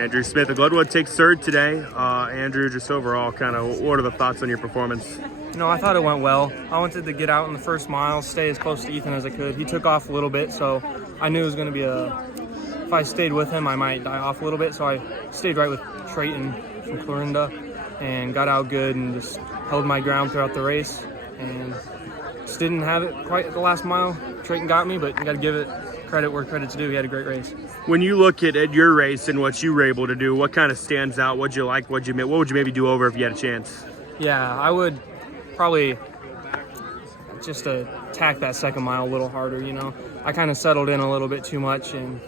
Andrew Smith of Glenwood takes third today. Andrew, just overall, kind of, what are the thoughts on your performance? I thought it went well. I wanted to get out in the first mile, stay as close to Ethan as I could. He took off a little bit, so I knew it was going to be if I stayed with him, I might die off a little bit. So I stayed right with Trayton from Clarinda and got out good and just held my ground throughout the race. And just didn't have it quite at the last mile. Trayton got me, but you got to give it credit where credit's due. He had a great race. When you look at your race and what you were able to do, what kind of stands out? What'd you like? What would you maybe do over if you had a chance? Yeah, I would probably just attack that second mile a little harder. I kind of settled in a little bit too much, and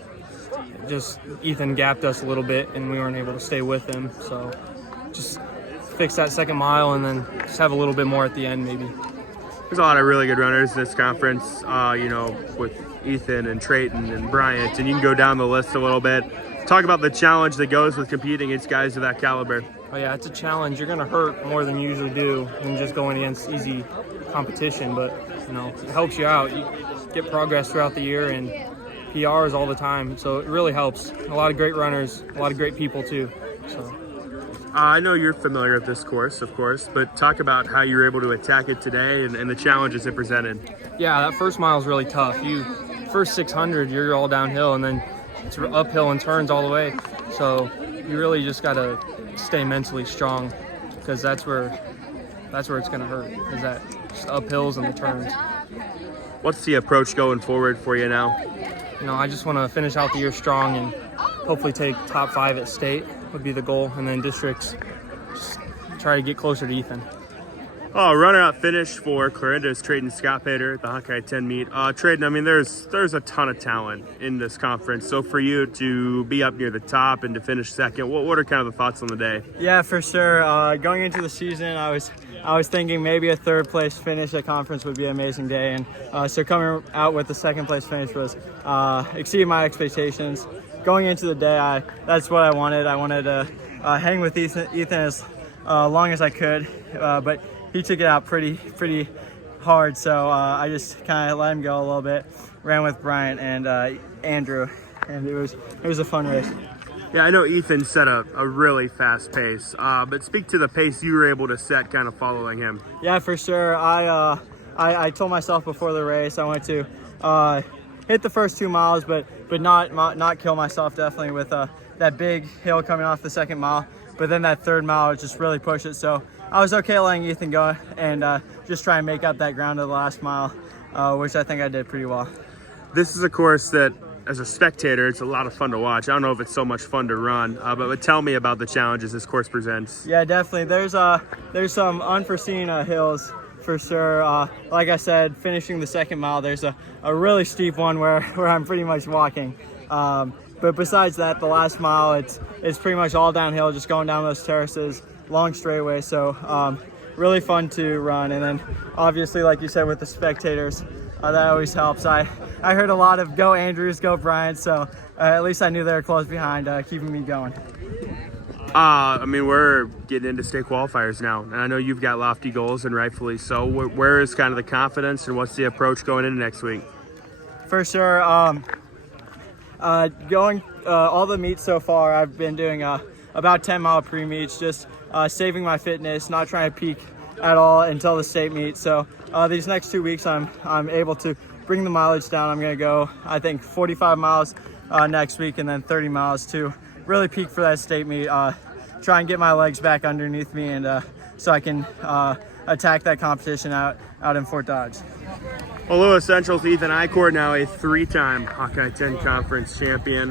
just Ethan gapped us a little bit, and we weren't able to stay with him. So just fix that second mile, and then just have a little bit more at the end, maybe. There's a lot of really good runners in this conference, with Ethan and Trayton and Bryant, and you can go down the list a little bit. Talk about the challenge that goes with competing against guys of that caliber. Oh yeah, it's a challenge. You're gonna hurt more than you usually do than just going against easy competition, but it helps you out. You get progress throughout the year and PRs all the time, so it really helps. A lot of great runners, a lot of great people too. So. I know you're familiar with this course, of course, but talk about how you were able to attack it today and the challenges it presented. Yeah, that first mile is really tough. First 600, you're all downhill, and then it's uphill and turns all the way. So you really just got to stay mentally strong, because that's where it's going to hurt, is that just uphills and the turns. What's the approach going forward for you now? I just want to finish out the year strong and hopefully take top 5 at state would be the goal, and then districts, just try to get closer to Ethan. Runner-up finish for Clarinda's Trayton Scott-Pater at the Hawkeye 10 meet. Trayton, there's a ton of talent in this conference. So for you to be up near the top and to finish second, what are kind of the thoughts on the day? Yeah, for sure. Going into the season, I was thinking maybe a third place finish at conference would be an amazing day, and so coming out with the second place finish was exceeded my expectations. Going into the day, that's what I wanted. I wanted to hang with Ethan as long as I could, but he took it out pretty hard, so I just kind of let him go a little bit. Ran with Bryant and Andrew, and it was a fun race. Yeah, I know Ethan set a really fast pace, but speak to the pace you were able to set kind of following him. Yeah, for sure. I told myself before the race I wanted to hit the first 2 miles, but not kill myself, definitely, with that big hill coming off the second mile. But then that third mile, just really pushed it. So I was okay letting Ethan go and just try and make up that ground of the last mile, which I think I did pretty well. This is a course that, as a spectator, it's a lot of fun to watch. I don't know if it's so much fun to run, but tell me about the challenges this course presents. Yeah, definitely. There's some unforeseen hills for sure. Like I said, finishing the second mile, there's a really steep one where I'm pretty much walking. But besides that, the last mile, it's pretty much all downhill, just going down those terraces, long straightaway. So really fun to run. And then obviously, like you said, with the spectators, that always helps. I heard a lot of go Andrews, go Bryant, so at least I knew they were close behind, keeping me going. We're getting into state qualifiers now, and I know you've got lofty goals, and rightfully so. Where is kind of the confidence, and what's the approach going into next week? For sure. Going all the meets so far, I've been doing about 10-mile pre-meets, just saving my fitness, not trying to peak at all until the state meet. So these next 2 weeks, I'm able to bring the mileage down. I'm going to go, I think, 45 miles next week, and then 30 miles to really peak for that state meet. Try and get my legs back underneath me, and so I can attack that competition out in Fort Dodge. Well, Lewis Central's Ethan Icord, now a 3-time Hawkeye 10 Conference champion.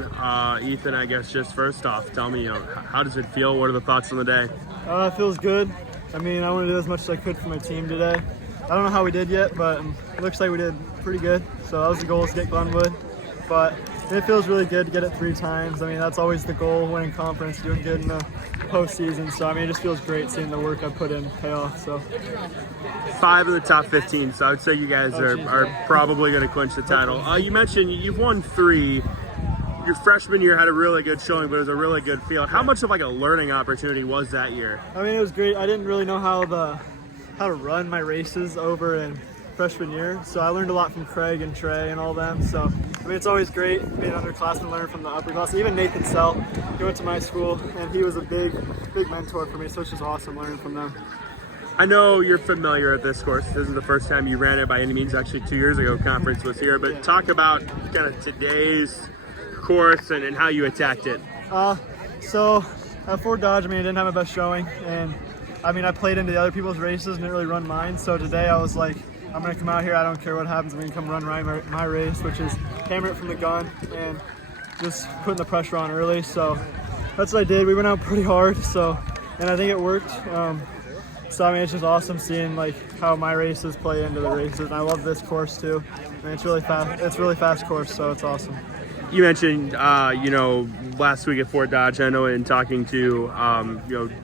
Ethan, I guess just first off, tell me, how does it feel? What are the thoughts on the day? It feels good. I want to do as much as I could for my team today. I don't know how we did yet, but it looks like we did pretty good. So that was the goal, is to get Glenwood. But it feels really good to get it 3 times. That's always the goal, winning conference, doing good in the postseason. So it just feels great seeing the work I put in pay off. So 5 of the top 15, so I would say you guys are probably going to clinch the title. You mentioned you've won 3. Your freshman year had a really good showing, but it was a really good field. How much of a learning opportunity was that year? It was great. I didn't really know how to run my races over in freshman year, so I learned a lot from Craig and Trey and all them. So I mean, it's always great being underclassmen, learning from the upperclassmen. Even Nathan Sell, he went to my school, and he was a big mentor for me, so it's just awesome learning from them. I know you're familiar with this course. This isn't the first time you ran it by any means. Actually, 2 years ago, conference was here. But talk about kind of today's course and how you attacked it. So at Fort Dodge, I mean, I didn't have my best showing, and I mean, I played into the other people's races and didn't really run mine. So today I was like, I'm gonna come out here. I don't care what happens. I'm gonna come run my race, which is hammer it from the gun and just putting the pressure on early. So that's what I did. We went out pretty hard. And I think it worked. So I mean, it's just awesome seeing like how my races play into the races. And I love this course too. I mean, it's really fast. It's a really fast course, so it's awesome. You mentioned, last week at Fort Dodge, I know in talking to,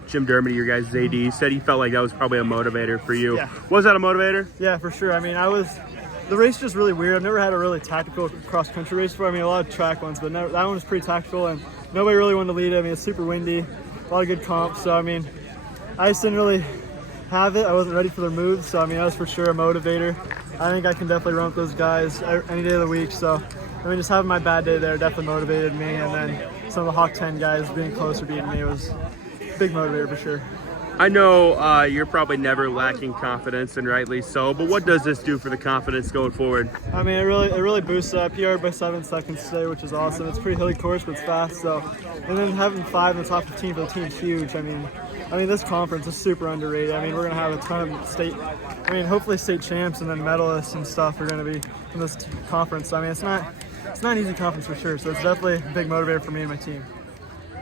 Jim Dermody, your guys' AD, said he felt like that was probably a motivator for you. Yeah. Was that a motivator? Yeah, for sure. I mean, the race is just really weird. I've never had a really tactical cross-country race before. I mean, a lot of track ones, but that one was pretty tactical, and nobody really wanted to lead it. I mean, it's super windy, a lot of good comps. So, I mean, I just didn't really have it. I wasn't ready for their moves, so, I mean, that was for sure a motivator. I think I can definitely run with those guys any day of the week, so I mean, just having my bad day there definitely motivated me, and then some of the Hawk 10 guys being closer beating me was a big motivator for sure. I know you're probably never lacking confidence, and rightly so, but what does this do for the confidence going forward? I mean, it really boosts that. PR by 7 seconds today, which is awesome. It's a pretty hilly course, but it's fast, so. And then having 5 in the top 15 for the team is huge. I mean, this conference is super underrated. I mean, we're going to have a ton of hopefully state champs and then medalists and stuff are going to be in this conference. I mean, it's not an easy conference for sure, so it's definitely a big motivator for me and my team.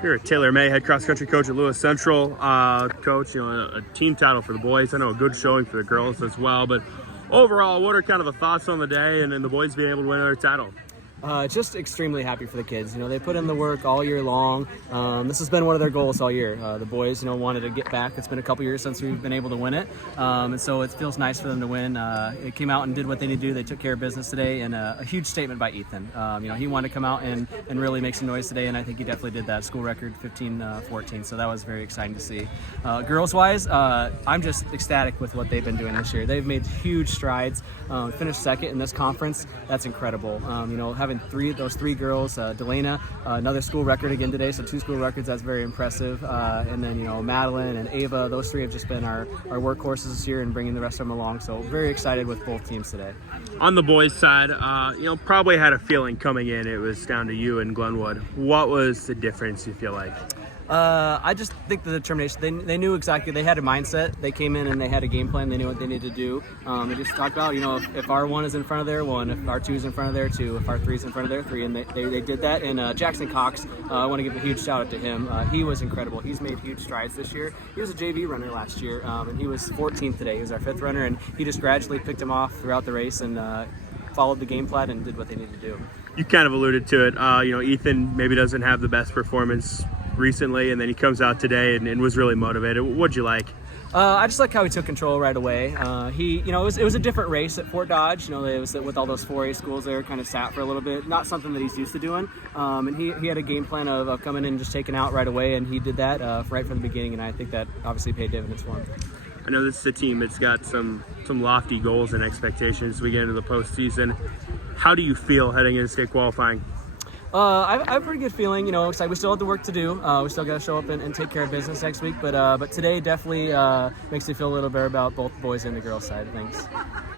Here, Taylor May, head cross-country coach at Lewis Central. Coach, a team title for the boys. I know a good showing for the girls as well, but overall, what are kind of the thoughts on the day and then the boys being able to win another title? Just extremely happy for the kids. They put in the work all year long. This has been one of their goals all year. The boys, wanted to get back. It's been a couple years since we've been able to win it, and so it feels nice for them to win. It came out and did what they need to do. They took care of business today, and a huge statement by Ethan. He wanted to come out and really make some noise today, and I think he definitely did that. School record 15-14, so that was very exciting to see. Girls-wise, I'm just ecstatic with what they've been doing this year. They've made huge strides. Finished second in this conference. That's incredible. Having those three girls, Delana, another school record again today, so 2 school records, that's very impressive. And then, Madeline and Ava, those 3 have just been our workhorses this year and bringing the rest of them along. So very excited with both teams today. On the boys' side, probably had a feeling coming in it was down to you and Glenwood. What was the difference, you feel like? I just think the determination, they knew exactly, they had a mindset. They came in and they had a game plan. They knew what they needed to do. They just talked about, if our 1 is in front of their 1, if our 2 is in front of their 2, if our 3 is in front of their 3, and they did that. And Jackson Cox, I want to give a huge shout out to him. He was incredible. He's made huge strides this year. He was a JV runner last year, and he was 14th today. He was our 5th runner, and he just gradually picked him off throughout the race and followed the game plan and did what they needed to do. You kind of alluded to it. Ethan maybe doesn't have the best performance recently, and then he comes out today and was really motivated. What'd you like? I just like how he took control right away. It was a different race at Fort Dodge. It was with all those 4A schools there, kind of sat for a little bit. Not something that he's used to doing. And he had a game plan of coming in and just taking out right away, and he did that right from the beginning. And I think that obviously paid dividends for him. I know this is a team that's got some lofty goals and expectations as we get into the postseason. How do you feel heading into state qualifying? I have a pretty good feeling. We still have the work to do. We still got to show up and take care of business next week. But today definitely makes me feel a little better about both the boys and the girls side of things.